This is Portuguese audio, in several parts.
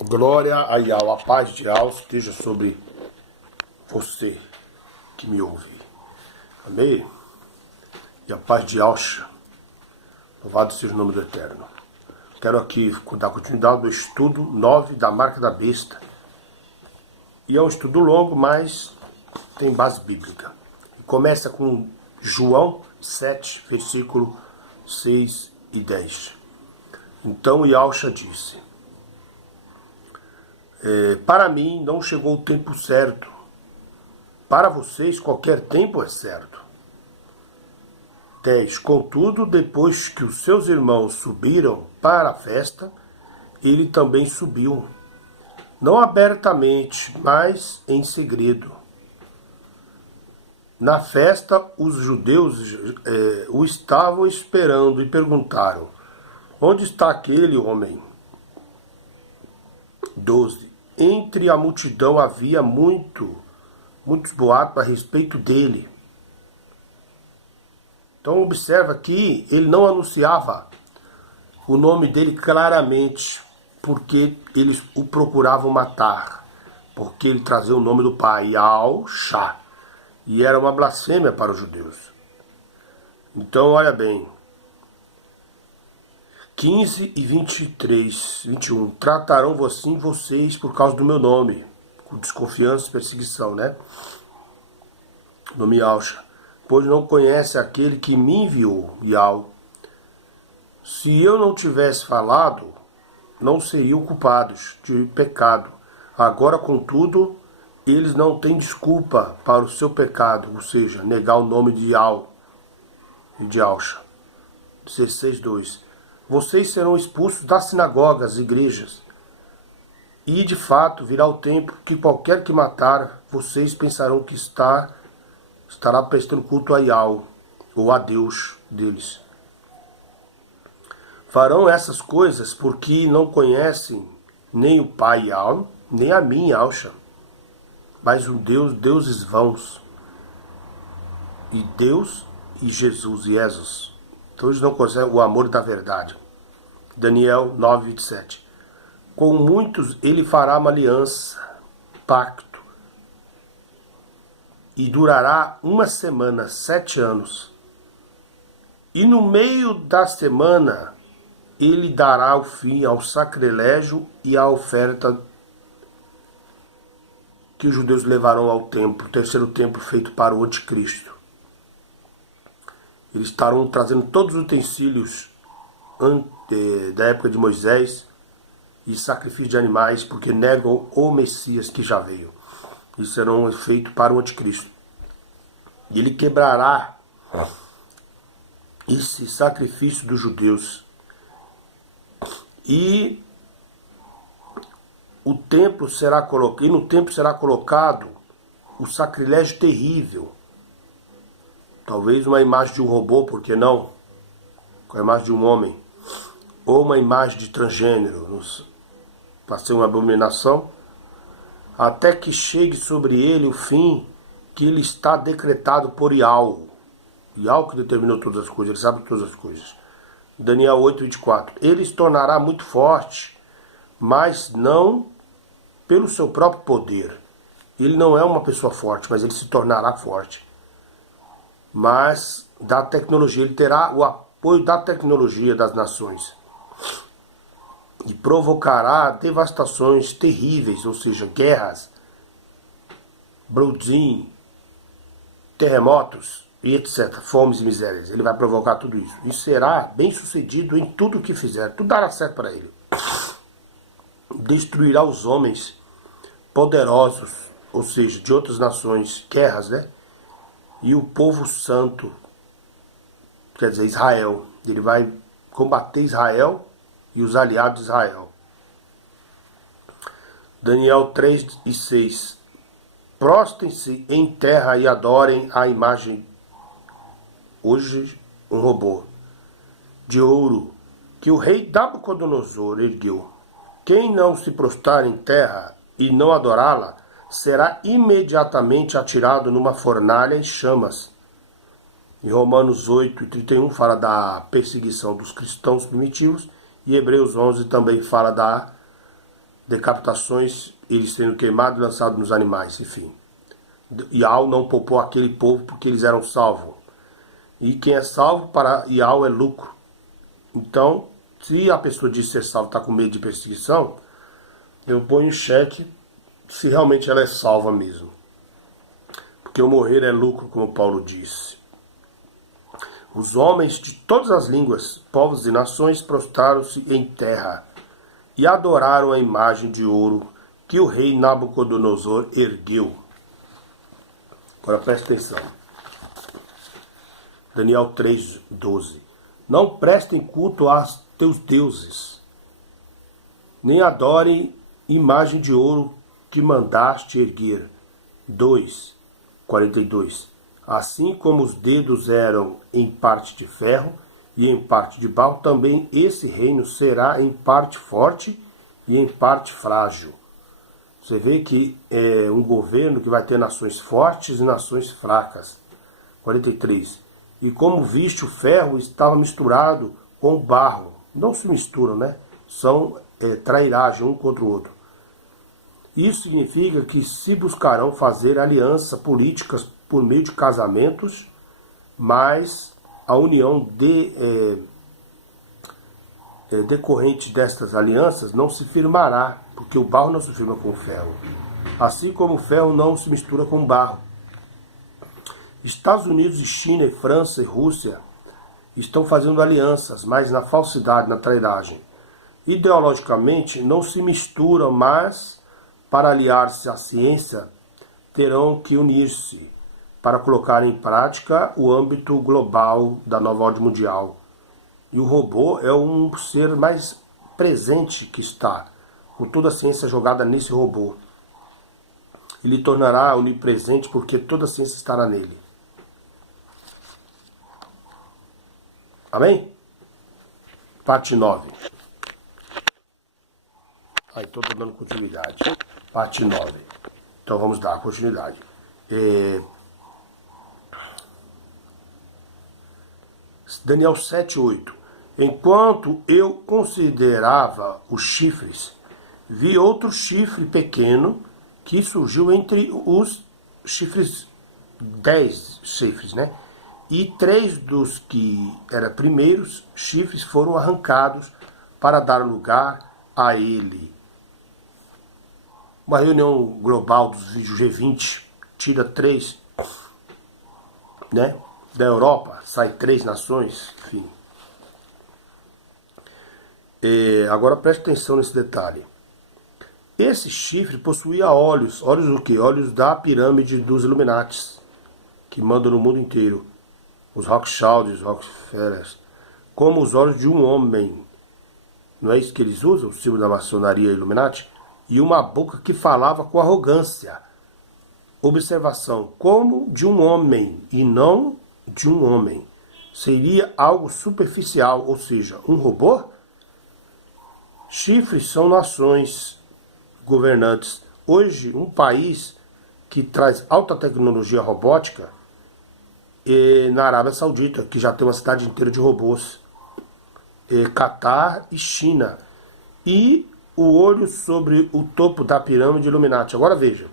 Glória a Yahweh, a paz de Yahweh esteja sobre você que me ouve. Amém? E a paz de Yahweh, louvado seja o nome do Eterno. Quero aqui dar continuidade do estudo 9 da marca da besta. E é um estudo longo, mas tem base bíblica. E começa com João 7, versículo 6 e 10. Então Yahweh disse: para mim não chegou o tempo certo. Para vocês qualquer tempo é certo. 10. Contudo, depois que os seus irmãos subiram para a festa, ele também subiu. Não abertamente, mas em segredo. Na festa, os judeus o estavam esperando e perguntaram: onde está aquele homem? 12. Entre a multidão havia muitos boatos a respeito dele. Então observa que ele não anunciava o nome dele claramente, porque eles o procuravam matar, porque ele trazia o nome do pai, Yahweh, e era uma blasfêmia para os judeus. Então olha bem, 15 e 23, 21. Tratarão assim vocês por causa do meu nome, com desconfiança e perseguição, né? Nome Yahweh, pois não conhece aquele que me enviou, Yahweh. Se eu não tivesse falado, não seriam culpados de pecado. Agora, contudo, eles não têm desculpa para o seu pecado, ou seja, negar o nome de Yahweh e de Yahweh. 16:2. Vocês serão expulsos das sinagogas, igrejas. E, de fato, virá o tempo que qualquer que matar, vocês pensarão que estará prestando culto a Yahweh, ou a Deus deles. Farão essas coisas porque não conhecem nem o Pai Yahweh, nem a mim, Yahweh, mas deuses vãos. E Deus e Jesus. Então eles não conhecem o amor da verdade. Daniel 9:27. Com muitos ele fará uma aliança, pacto, e durará uma semana, 7 anos. E no meio da semana ele dará o fim ao sacrilégio e à oferta que os judeus levarão ao templo, o terceiro templo feito para o anticristo. Eles estarão trazendo todos os utensílios da época de Moisés e sacrifício de animais, porque negam o Messias que já veio. Isso serão feitos para o anticristo. E ele quebrará esse sacrifício dos judeus. E no templo será colocado o sacrilégio terrível. Talvez uma imagem de um robô, por que não? Com a imagem de um homem. Ou uma imagem de transgênero, para ser uma abominação. Até que chegue sobre ele o fim que ele está decretado por Yahweh. Yahweh que determinou todas as coisas, ele sabe todas as coisas. Daniel 8:24. Ele se tornará muito forte, mas não pelo seu próprio poder. Ele não é uma pessoa forte, mas ele se tornará forte. Mas da tecnologia, ele terá o apoio da tecnologia das nações. E provocará devastações terríveis, ou seja, guerras, blooding, terremotos e etc. Fomes e misérias. Ele vai provocar tudo isso. E será bem sucedido em tudo o que fizer. Tudo dará certo para ele. Destruirá os homens poderosos, ou seja, de outras nações, guerras, né? E o povo santo, quer dizer, Israel. Ele vai combater Israel e os aliados de Israel. Daniel 3:6. Prostrem-se em terra e adorem a imagem, hoje um robô, de ouro, que o rei Nabucodonosor ergueu. Quem não se prostrar em terra e não adorá-la, será imediatamente atirado numa fornalha em chamas. Em Romanos 8:31 fala da perseguição dos cristãos primitivos, e Hebreus 11 também fala decapitações, eles sendo queimados e lançados nos animais, enfim. Iau não poupou aquele povo porque eles eram salvos. E quem é salvo para Iau é lucro. Então, se a pessoa diz ser salva está com medo de perseguição, eu ponho em xeque se realmente ela é salva mesmo. Porque o morrer é lucro, como Paulo disse. Os homens de todas as línguas, povos e nações prostraram-se em terra e adoraram a imagem de ouro que o rei Nabucodonosor ergueu. Agora preste atenção. Daniel 3:12. Não prestem culto aos teus deuses, nem adorem imagem de ouro que mandaste erguer. 2:42. Assim como os dedos eram em parte de ferro e em parte de barro, também esse reino será em parte forte e em parte frágil. Você vê que é um governo que vai ter nações fortes e nações fracas. 43. E como viste, o ferro estava misturado com o barro. Não se misturam, né? São trairagem um contra o outro. Isso significa que se buscarão fazer aliança políticas por meio de casamentos, mas a união decorrente destas alianças não se firmará, porque o barro não se firma com o ferro. Assim como o ferro não se mistura com o barro. Estados Unidos e China e França e Rússia estão fazendo alianças, mas na falsidade, na trairagem. Ideologicamente não se misturam, mas para aliar-se à ciência terão que unir-se para colocar em prática o âmbito global da nova ordem mundial. E o robô é um ser mais presente que está, com toda a ciência jogada nesse robô. Ele tornará onipresente porque toda a ciência estará nele. Amém? Parte 9. Então estou dando continuidade. Parte 9. Então vamos dar continuidade. Daniel 7:8. Enquanto eu considerava os chifres, vi outro chifre pequeno que surgiu entre os chifres, 10 chifres, né? E 3 dos que eram primeiros chifres foram arrancados para dar lugar a ele. Uma reunião global dos G20 tira 3, né? Da Europa, sai 3 nações, enfim. Agora preste atenção nesse detalhe. Esse chifre possuía olhos. Olhos do quê? Olhos da pirâmide dos Illuminatis, que mandam no mundo inteiro. Os Rothschilds, Rockefellers, como os olhos de um homem. Não é isso que eles usam? O símbolo da maçonaria Illuminati? E uma boca que falava com arrogância. Observação, como de um homem e não de um homem. Seria algo superficial, ou seja, um robô? Chifres são nações governantes. Hoje, um país que traz alta tecnologia robótica na Arábia Saudita, que já tem uma cidade inteira de robôs. Catar e China. E o olho sobre o topo da pirâmide Illuminati. Agora veja,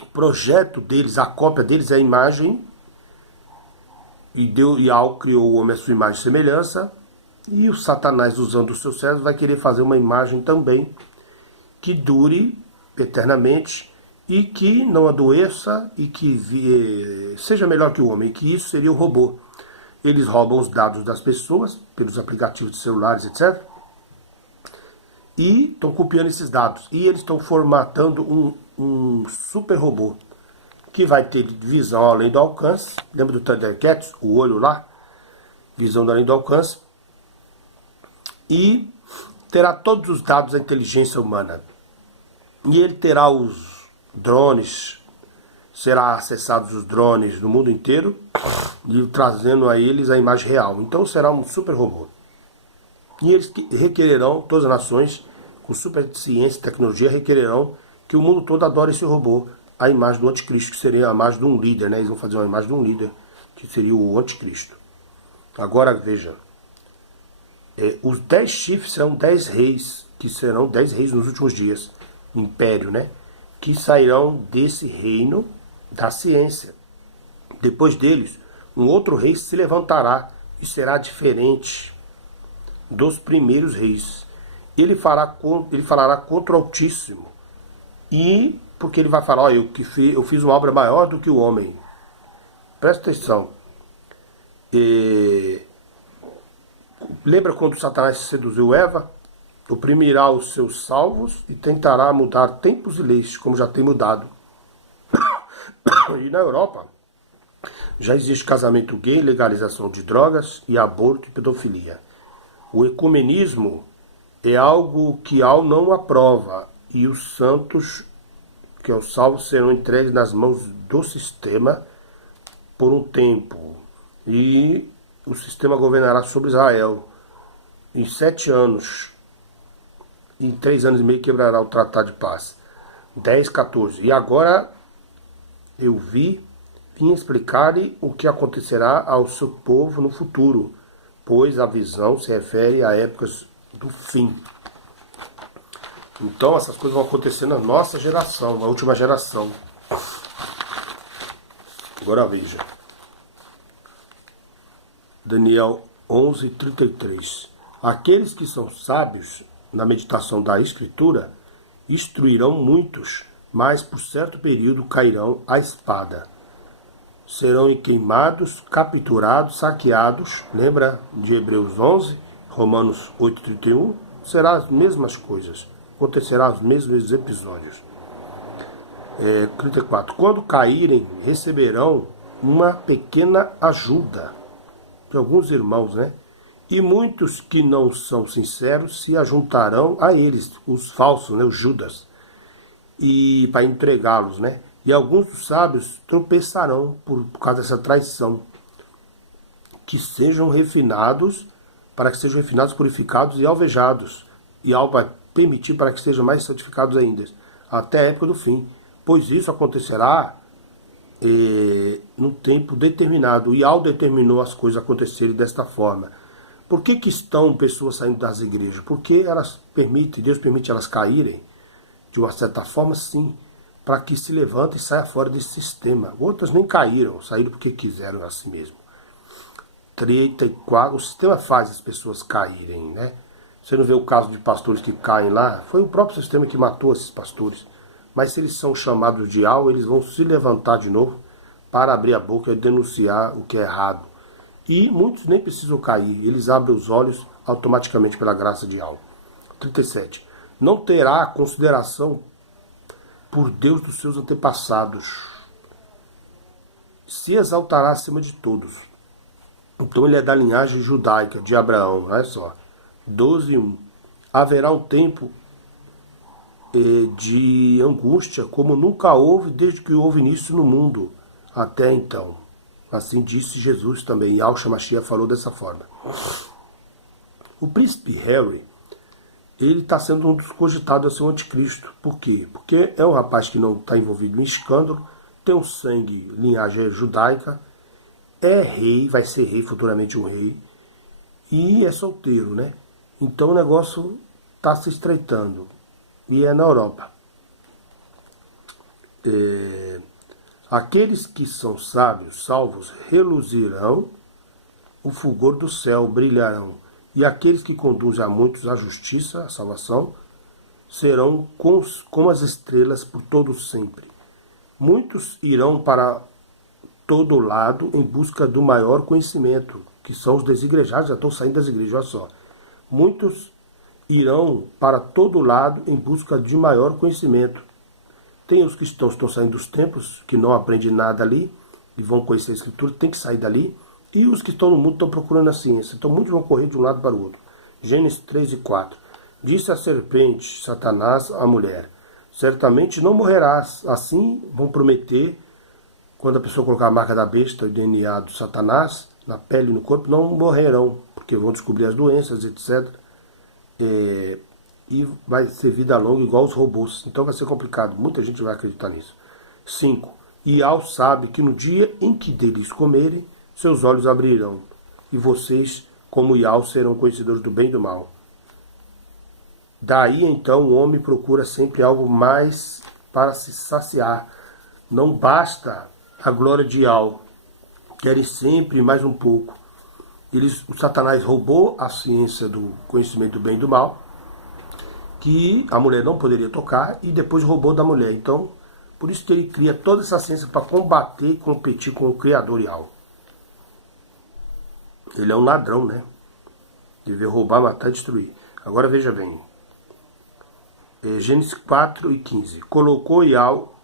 o projeto deles, a cópia deles é a imagem, e Al criou o homem à sua imagem e semelhança, e o Satanás, usando o seu cérebro, vai querer fazer uma imagem também que dure eternamente e que não adoeça e que seja melhor que o homem, e que isso seria o robô. Eles roubam os dados das pessoas pelos aplicativos de celulares, etc. E estão copiando esses dados. E eles estão formatando um super robô que vai ter visão além do alcance. Lembra do Thundercats? O olho lá? Visão além do alcance. E terá todos os dados da inteligência humana. E ele terá os drones, será acessados os drones no mundo inteiro, e trazendo a eles a imagem real. Então será um super robô. E eles requererão, todas as nações com super ciência e tecnologia, requererão que o mundo todo adore esse robô, a imagem do anticristo, que seria a imagem de um líder, né? Eles vão fazer uma imagem de um líder, que seria o anticristo. Agora veja, Os 10 chifres serão 10 reis, que serão 10 reis nos últimos dias, império, né? Que sairão desse reino da ciência. Depois deles, um outro rei se levantará e será diferente dos primeiros reis. Ele falará contra o Altíssimo. E porque ele vai falar, eu fiz uma obra maior do que o homem. Presta atenção. Lembra quando Satanás seduziu Eva? Oprimirá os seus salvos e tentará mudar tempos e leis, como já tem mudado. E na Europa já existe casamento gay, legalização de drogas e aborto e pedofilia. O ecumenismo é algo que Al não aprova, e os santos, que é os salvos, serão entregues nas mãos do sistema por um tempo. E o sistema governará sobre Israel em 7 anos. Em 3 anos e meio quebrará o tratado de paz. 10, 14. E agora eu vim explicar-lhe o que acontecerá ao seu povo no futuro, pois a visão se refere a épocas do fim. Então essas coisas vão acontecer na nossa geração, na última geração. Agora veja. Daniel 11:33. Aqueles que são sábios na meditação da Escritura instruirão muitos, mas por certo período cairão à espada. Serão queimados, capturados, saqueados. Lembra de Hebreus 11, Romanos 8:31? Será as mesmas coisas. Acontecerá os mesmos episódios. 34. Quando caírem, receberão uma pequena ajuda de alguns irmãos, né? E muitos que não são sinceros se ajuntarão a eles, os falsos, né? Os Judas, e para entregá-los, né? E alguns dos sábios tropeçarão por causa dessa traição. Que sejam refinados, para que sejam refinados, purificados e alvejados. E Al vai permitir para que sejam mais santificados ainda, até a época do fim. Pois isso acontecerá no tempo determinado. E Al determinou as coisas acontecerem desta forma. Por que estão pessoas saindo das igrejas? Porque Deus permite elas caírem, de uma certa forma, sim, para que se levantem e saiam fora desse sistema. Outras nem caíram, saíram porque quiseram assim mesmo. 34. O sistema faz as pessoas caírem, né? Você não vê o caso de pastores que caem lá? Foi o próprio sistema que matou esses pastores. Mas se eles são chamados de Al, eles vão se levantar de novo para abrir a boca e denunciar o que é errado. E muitos nem precisam cair, eles abrem os olhos automaticamente pela graça de Al. 37. Não terá consideração por Deus dos seus antepassados. Se exaltará acima de todos. Então ele é da linhagem judaica de Abraão, olha só. 12:1. Haverá um tempo de angústia como nunca houve desde que houve início no mundo até então. Assim disse Jesus também, e Yahshua Mashiach falou dessa forma. O príncipe Harry, ele está sendo um dos cogitados a ser um anticristo. Por quê? Porque é um rapaz que não está envolvido em escândalo, tem um sangue, linhagem judaica, é rei, vai ser rei, futuramente um rei, e é solteiro, né? Então o negócio está se estreitando, e é na Europa. Aqueles que são sábios, salvos, reluzirão, o fulgor do céu brilharão, e aqueles que conduzem a muitos à justiça, à salvação, serão como as estrelas por todo sempre. Muitos irão para todo lado em busca do maior conhecimento, que são os desigrejados, já estão saindo das igrejas, olha só. Muitos irão para todo lado em busca de maior conhecimento. Tem os que estão saindo dos templos, que não aprendem nada ali, e vão conhecer a Escritura, tem que sair dali. E os que estão no mundo estão procurando a ciência. Então muitos vão correr de um lado para o outro. Gênesis 3:4. Disse a serpente, Satanás, à mulher: certamente não morrerás. Assim vão prometer, quando a pessoa colocar a marca da besta, o DNA do Satanás, na pele e no corpo, não morrerão, porque vão descobrir as doenças, etc. E vai ser vida longa igual os robôs. Então vai ser complicado. Muita gente vai acreditar nisso. 5. E Al sabe que no dia em que deles comerem, seus olhos abrirão, e vocês como Iau, serão conhecedores do bem e do mal. Daí então o homem procura sempre algo mais para se saciar. Não basta a glória de Iau, querem sempre mais um pouco. O Satanás roubou a ciência do conhecimento do bem e do mal, que a mulher não poderia tocar, e depois roubou da mulher. Então, por isso que ele cria toda essa ciência para combater e competir com o Criador Iau. Ele é um ladrão, né? Ele veio roubar, matar e destruir. Agora veja bem. Gênesis 4:15. Colocou Iau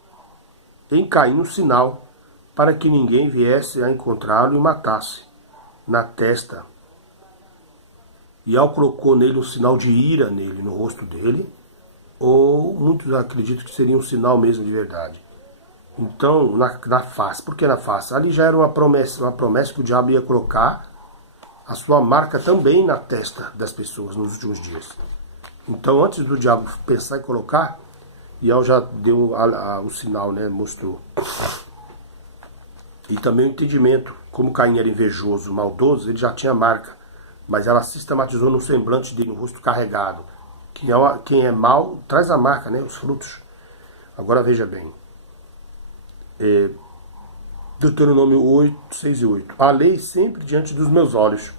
em Caim um sinal, para que ninguém viesse a encontrá-lo e matasse, na testa. Iau colocou nele um sinal de ira nele, no rosto dele, ou muitos acreditam que seria um sinal mesmo de verdade. Então, na face. Por que na face? Ali já era uma promessa que o diabo ia colocar a sua marca também na testa das pessoas nos últimos dias. Então, antes do diabo pensar em colocar, Iau já deu o sinal, né? Mostrou. E também o entendimento. Como Caim era invejoso, maldoso, ele já tinha marca. Mas ela sistematizou no semblante dele, no rosto carregado. Quem é mal, traz a marca, né? Os frutos. Agora veja bem. Deuteronômio 8:6 e 8. A lei sempre diante dos meus olhos.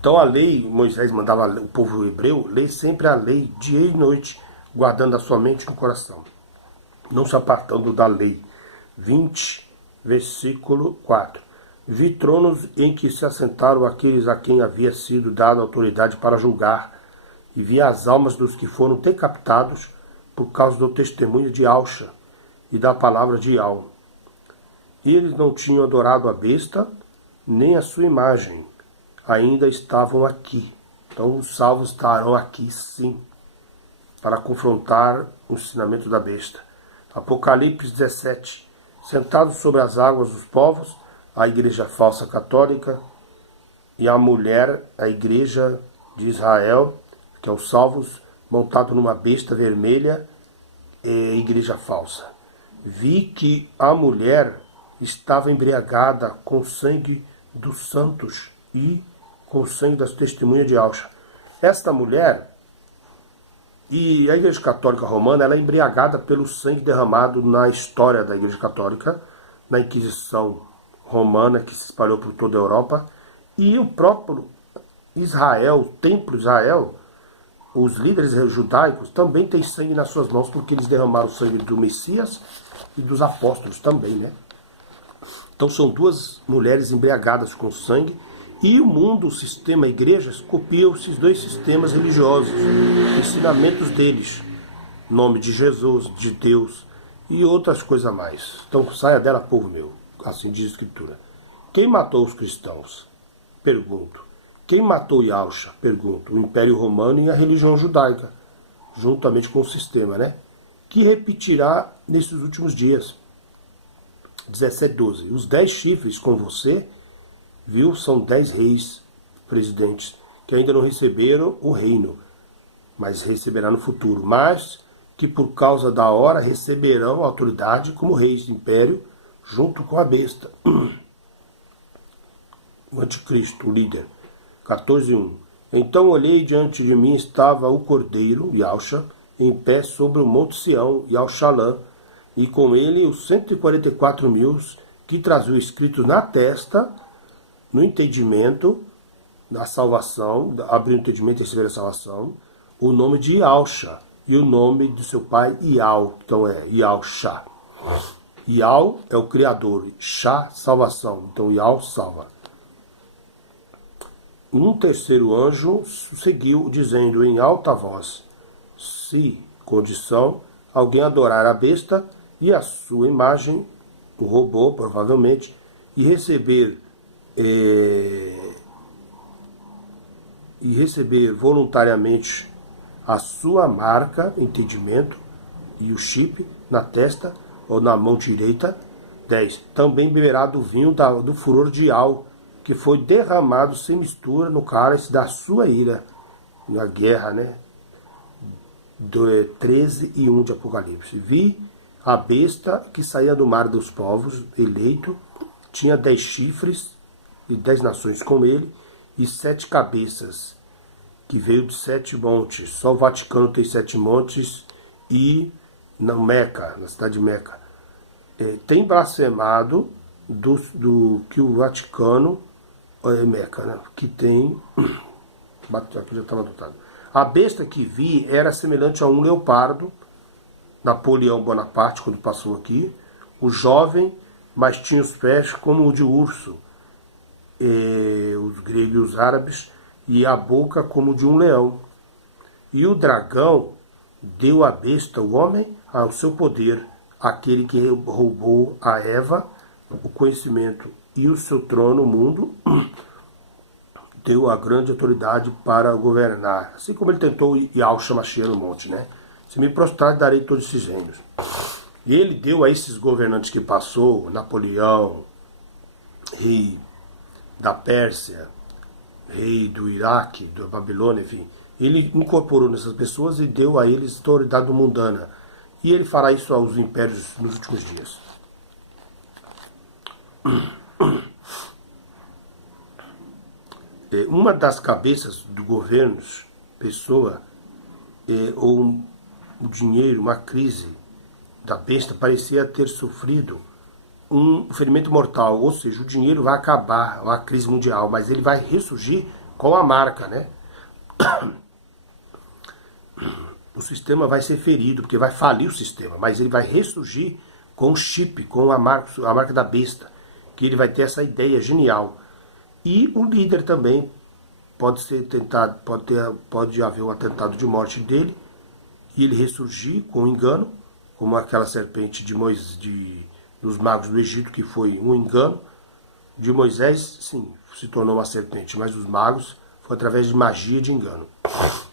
Então a lei, Moisés mandava o povo hebreu ler sempre a lei dia e noite, guardando a sua mente no coração, não se apartando da lei. 20, versículo 4. Vi tronos em que se assentaram aqueles a quem havia sido dada autoridade para julgar, e vi as almas dos que foram decapitados por causa do testemunho de Alxa e da palavra de Iau. Eles não tinham adorado a besta, nem a sua imagem. Ainda estavam aqui. Então os salvos estarão aqui sim, para confrontar o ensinamento da besta. Apocalipse 17. Sentados sobre as águas dos povos, a igreja falsa católica, e a mulher, a igreja de Israel, que é os salvos, montado numa besta vermelha, é a igreja falsa. Vi que a mulher estava embriagada com o sangue dos santos e com o sangue das testemunhas de Alxa. Esta mulher, e a Igreja Católica Romana, ela é embriagada pelo sangue derramado na história da Igreja Católica, na Inquisição Romana, que se espalhou por toda a Europa, e o próprio Israel, o Templo de Israel, os líderes judaicos também têm sangue nas suas mãos, porque eles derramaram o sangue do Messias e dos apóstolos também, né? Então são duas mulheres embriagadas com sangue. E o mundo, o sistema, igrejas, copiam esses dois sistemas religiosos, ensinamentos deles, nome de Jesus, de Deus e outras coisas mais. Então saia dela, povo meu, assim diz a Escritura. Quem matou os cristãos? Pergunto. Quem matou Yahshua? Pergunto. O Império Romano e a religião judaica, juntamente com o sistema, né? Que repetirá nesses últimos dias. 17:12. Os 10 chifres com você, viu, são 10 reis, presidentes, que ainda não receberam o reino, mas receberá no futuro. Mas que por causa da hora receberão autoridade como reis do império, junto com a besta. O anticristo, o líder. 14:1. Então olhei, diante de mim estava o cordeiro, Yahshua, em pé sobre o monte Sião, Yahshalã, e com ele os 144.000 que traziam escritos na testa, no entendimento da salvação, abrir o entendimento e receber a salvação, o nome de Yahshua e o nome do seu pai Iau, então é Yahshua. Iau é o Criador, Shá, salvação, então Iau salva. Um terceiro anjo seguiu, dizendo em alta voz: se, condição, alguém adorar a besta e a sua imagem, o robô provavelmente, e receber voluntariamente a sua marca, entendimento, e o chip na testa ou na mão direita. 10. Também beberá do vinho do furor de Iau, que foi derramado sem mistura no cálice da sua ira, na guerra, né? 13:1 de Apocalipse. Vi a besta que saía do mar dos povos, eleito, tinha 10 chifres e 10 nações com ele, e 7 cabeças, que veio de 7 montes. Só o Vaticano tem 7 montes e na Meca, na cidade de Meca. Tem blasfemado do que o Vaticano, Meca, né? Que tem... Aqui já estava anotado. A besta que vi era semelhante a um leopardo, Napoleão Bonaparte, quando passou aqui. O jovem, mas tinha os pés como o de urso, os gregos e os árabes, e a boca como de um leão. E o dragão deu à besta, o homem, ao seu poder, aquele que roubou a Eva, o conhecimento, e o seu trono, o mundo, deu a grande autoridade para governar. Assim como ele tentou Yahushua Mashiach no monte, né? Se me prostrar, darei todos esses reinos. E ele deu a esses governantes que passou, Napoleão, rei da Pérsia, rei do Iraque, da Babilônia, enfim. Ele incorporou nessas pessoas e deu a eles autoridade mundana. E ele fará isso aos impérios nos últimos dias. Uma das cabeças do governo, pessoa, ou o dinheiro, uma crise da besta, parecia ter sofrido um ferimento mortal, ou seja, o dinheiro vai acabar, uma crise mundial, mas ele vai ressurgir com a marca, né? O sistema vai ser ferido, porque vai falir o sistema, mas ele vai ressurgir com o chip, com a marca da besta, que ele vai ter essa ideia genial. E o líder também pode ser tentado, pode haver um atentado de morte dele, e ele ressurgir com engano, como aquela serpente de Moisés, dos magos do Egito, que foi um engano. De Moisés, sim, se tornou uma serpente, mas dos magos foi através de magia e de engano.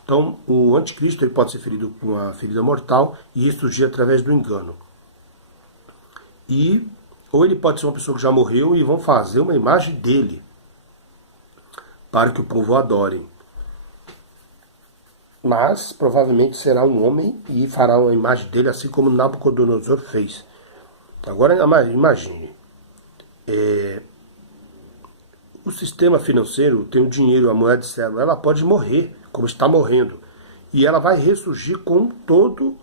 Então, o anticristo ele pode ser ferido com uma ferida mortal e ressurgir através do engano. Ou ele pode ser uma pessoa que já morreu e vão fazer uma imagem dele para que o povo o adore. Mas provavelmente será um homem e fará uma imagem dele, assim como Nabucodonosor fez. Agora imagine, o sistema financeiro tem o dinheiro, a moeda de cérebro, ela pode morrer, como está morrendo, e ela vai ressurgir com todo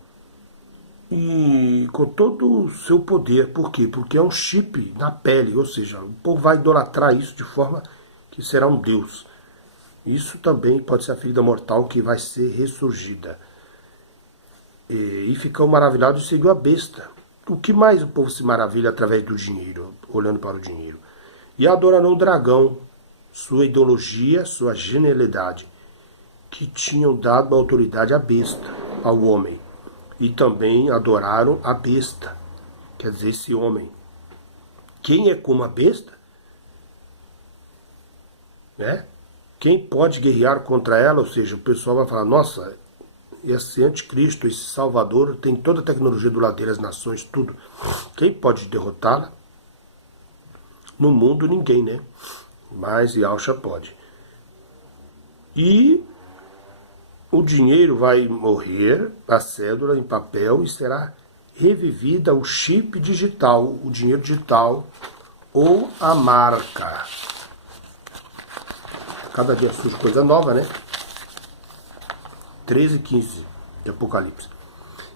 o seu poder. Por quê? Porque é um chip na pele, ou seja, o povo vai idolatrar isso de forma que será um Deus. Isso também pode ser a ferida mortal que vai ser ressurgida. E ficou maravilhado e seguiu a besta. O que mais o povo se maravilha através do dinheiro, olhando para o dinheiro? E adorarão o dragão, sua ideologia, sua genialidade, que tinham dado a autoridade à besta, ao homem. E também adoraram a besta, quer dizer, esse homem. Quem é como a besta? Né? Quem pode guerrear contra ela? Ou seja, o pessoal vai falar, nossa, esse anticristo, esse salvador, tem toda a tecnologia do lado dele, as nações, tudo. Quem pode derrotá-la? No mundo ninguém, né? Mas Yahushua pode. E o dinheiro vai morrer, a cédula em papel, e será revivida o chip digital, o dinheiro digital ou a marca. Cada dia surge coisa nova, né? 13 e 15 de Apocalipse.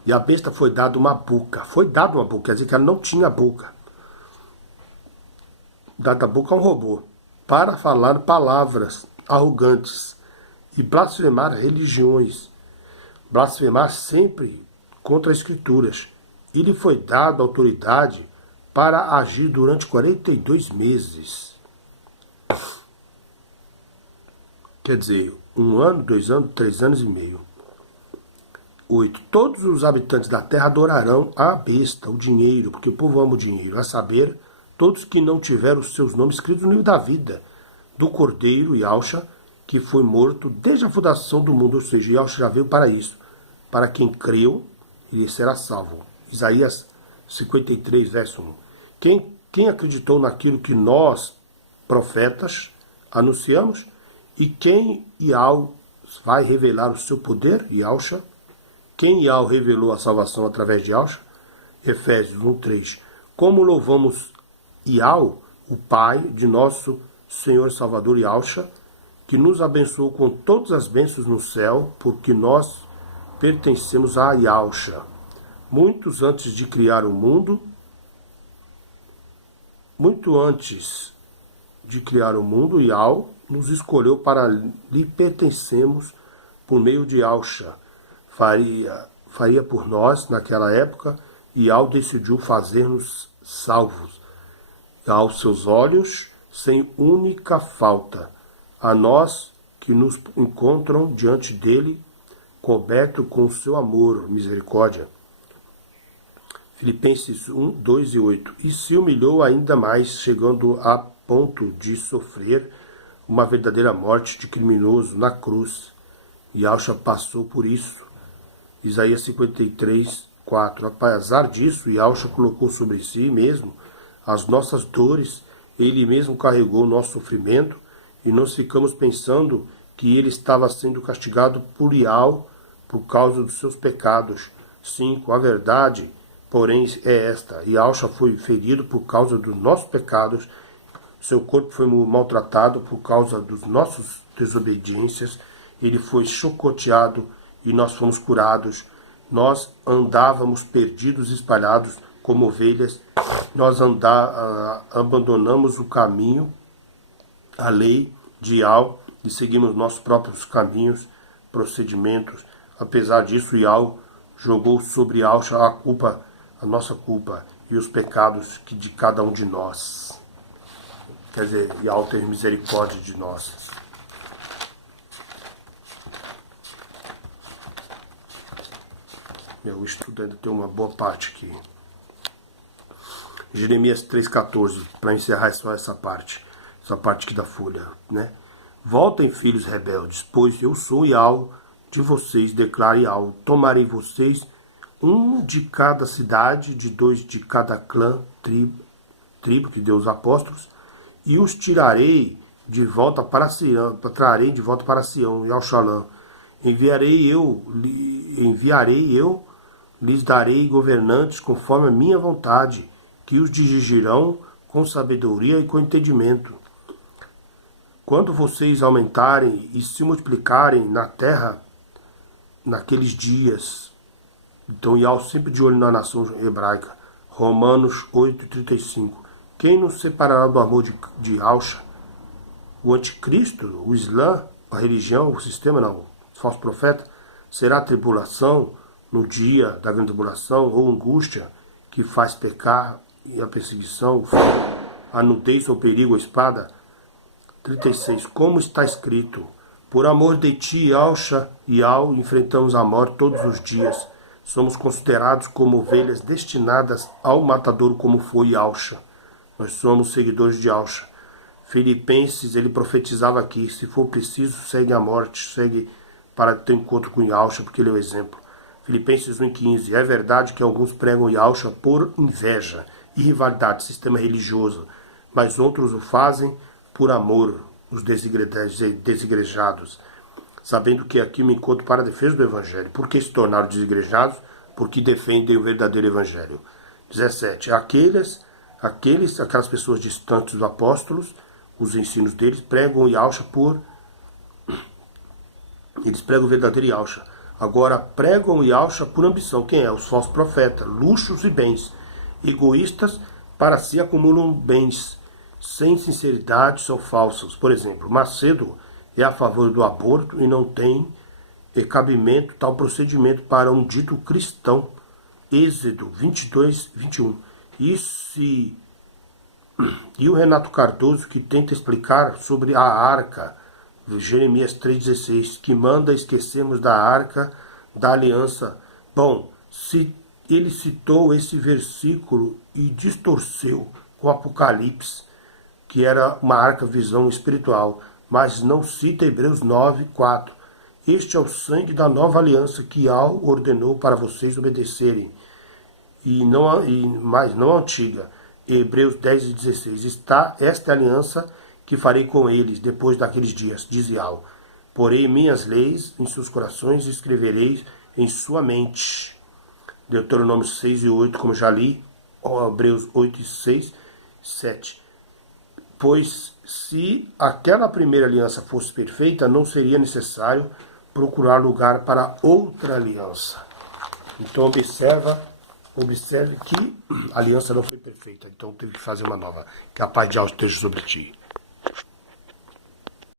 E a besta foi dada uma boca. Foi dada uma boca, quer dizer que ela não tinha boca. Dada a boca a um robô. Para falar palavras arrogantes e blasfemar religiões. Blasfemar sempre contra as escrituras. E lhe foi dada autoridade para agir durante 42 meses. Quer dizer, 1 ano, 2 anos, 3 anos e meio. 8. Todos os habitantes da terra adorarão a besta, o dinheiro, porque o povo ama o dinheiro, a saber, todos que não tiveram os seus nomes escritos no livro da vida, do Cordeiro Yahushua, que foi morto desde a fundação do mundo, ou seja, Yahushua já veio para isso. Para quem creu, ele será salvo. Isaías 53, verso 1. Quem acreditou naquilo que nós, profetas, anunciamos? E quem Yahu vai revelar o seu poder? Yahushua. Quem Yahu revelou a salvação através de Yahushua? Efésios 1:3. Como louvamos Yahu, o Pai de nosso Senhor Salvador Yahushua, que nos abençoou com todas as bênçãos no céu, porque nós pertencemos a Yahusha. Muito antes de criar o mundo, Yah nos escolheu para lhe pertencermos por meio de Yahusha. Faria por nós naquela época, e Yah decidiu fazer-nos salvos aos seus olhos, sem única falta, a nós que nos encontram diante dele, coberto com o seu amor, misericórdia. Filipenses 1, 2 e 8. E se humilhou ainda mais, chegando a ponto de sofrer uma verdadeira morte de criminoso na cruz. Yahusha passou por isso. Isaías 53, 4. Apesar disso, Yahusha colocou sobre si mesmo as nossas dores, ele mesmo carregou o nosso sofrimento, e nós ficamos pensando que ele estava sendo castigado por Yah por causa dos seus pecados. 5. A verdade, porém, é esta: Yahusha foi ferido por causa dos nossos pecados, seu corpo foi maltratado por causa dos nossos desobediências, ele foi chicoteado e nós fomos curados. Nós andávamos perdidos, espalhados como ovelhas, nós abandonamos o caminho, a lei de Yah, e seguimos nossos próprios caminhos, procedimentos. Apesar disso, Yah jogou sobre Yahusha a nossa culpa e os pecados de cada um de nós. Quer dizer, Yah tem misericórdia de nós. Meu estudo ainda tem uma boa parte aqui. Jeremias 3,14, para encerrar só essa parte aqui da folha, né? Voltem, filhos rebeldes, pois eu sou Yah de vocês, declara Yah. Tomarei vocês, um de cada cidade, de 2 de cada clã, tribo que deu os apóstolos, e os tirarei de volta para Sião, trarei de volta para Sião, Yahushalã. Enviarei eu, lhes darei governantes conforme a minha vontade, que os dirigirão com sabedoria e com entendimento. Quando vocês aumentarem e se multiplicarem na terra, naqueles dias, então Yah sempre de olho na nação hebraica, Romanos 8,35. Quem nos separará do amor de Yahusha? O anticristo, o Islã, a religião, o sistema, não, o falso profeta? Será a tribulação no dia da grande tribulação, ou angústia que faz pecar, e a perseguição, a nudez ou perigo, a espada? 36. Como está escrito: por amor de ti, Yahusha e Yah, enfrentamos a morte todos os dias. Somos considerados como ovelhas destinadas ao matadouro, como foi Yahusha. Nós somos seguidores de Yahusha. Filipenses, ele profetizava aqui: se for preciso, segue a morte, segue para ter encontro com Yahusha, porque ele é o exemplo. Filipenses 1,15. É verdade que alguns pregam Yahusha por inveja e rivalidade, sistema religioso, mas outros o fazem por amor, os desigrejados, sabendo que aqui me encontro para a defesa do Evangelho. Por que se tornaram desigrejados? Porque defendem o verdadeiro Evangelho. 17. Aquelas pessoas distantes dos apóstolos, os ensinos deles, pregam o Yahusha eles pregam o verdadeiro Yahusha. Agora pregam o Yahusha por ambição. Quem é? Os falsos profetas, luxos e bens. Egoístas, para si acumulam bens. Sem sinceridade, são falsos. Por exemplo, Macedo é a favor do aborto e não tem cabimento tal procedimento para um dito cristão. Êxodo 22, 21. E o Renato Cardoso, que tenta explicar sobre a arca, Jeremias 3,16, que manda esquecermos da arca da aliança. Bom, se ele citou esse versículo e distorceu com Apocalipse, que era uma arca visão espiritual, mas não cita Hebreus 9, 4. Este é o sangue da nova aliança que Yah ordenou para vocês obedecerem, mas não a antiga. Hebreus 10 e 16. Esta é a aliança que farei com eles depois daqueles dias, diz Yah. Porei minhas leis em seus corações e escrevereis em sua mente. Deuteronômio 6 e 8, como já li. Hebreus 8 e 6, 7. pois se aquela primeira aliança fosse perfeita, não seria necessário procurar lugar para outra aliança. Então observe que a aliança não foi perfeita, então teve que fazer uma nova. Que a paz de Deus esteja sobre ti.